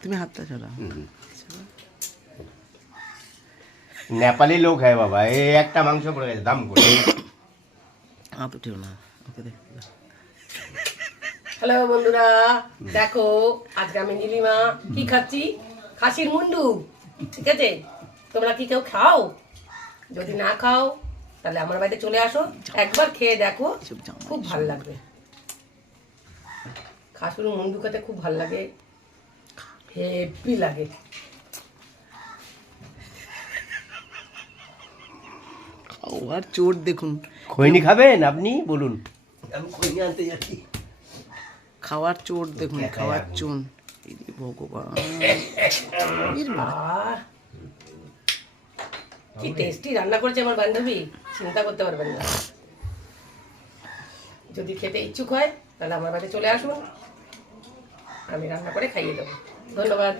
तुम्ही हातটা चला নেপালি লোক হ্যাঁ বাবা, এই একটা মাংস পড়ে গেছে দাম করে। হাত উঠেও না, ওকে দেখ। হ্যালো বন্ধুরা, দেখো আজকে আমি নীলিমা কি খাচ্ছি, খাসির মুন্ডু। ঠিক আছে, তোমরা কি কেউ খাও? যদি না খাও তাহলে আমার বাড়িতে চলে আসো, একবার খেয়ে দেখো, খুব ভালো লাগবে। খাসির মুন্ডু খেতে খুব ভালো লাগে, হেভি লাগে। খাওয়ার চোট দেখুন। খৈনি খাবেন আপনি? বলুন, আমি খৈনি আনতে যাচ্ছি। খাওয়ার চোট দেখুন, খাওয়ার চুন। ভগবান, কি টেস্টি রান্না করেছে আমার বান্ধবী, চিন্তা করতে পারবেন না। যদি খেতে ইচ্ছুক হয় তাহলে আমার বাড়িতে চলে আসুন, আমি রান্না করে খাইয়ে দেবো। ধন্যবাদ।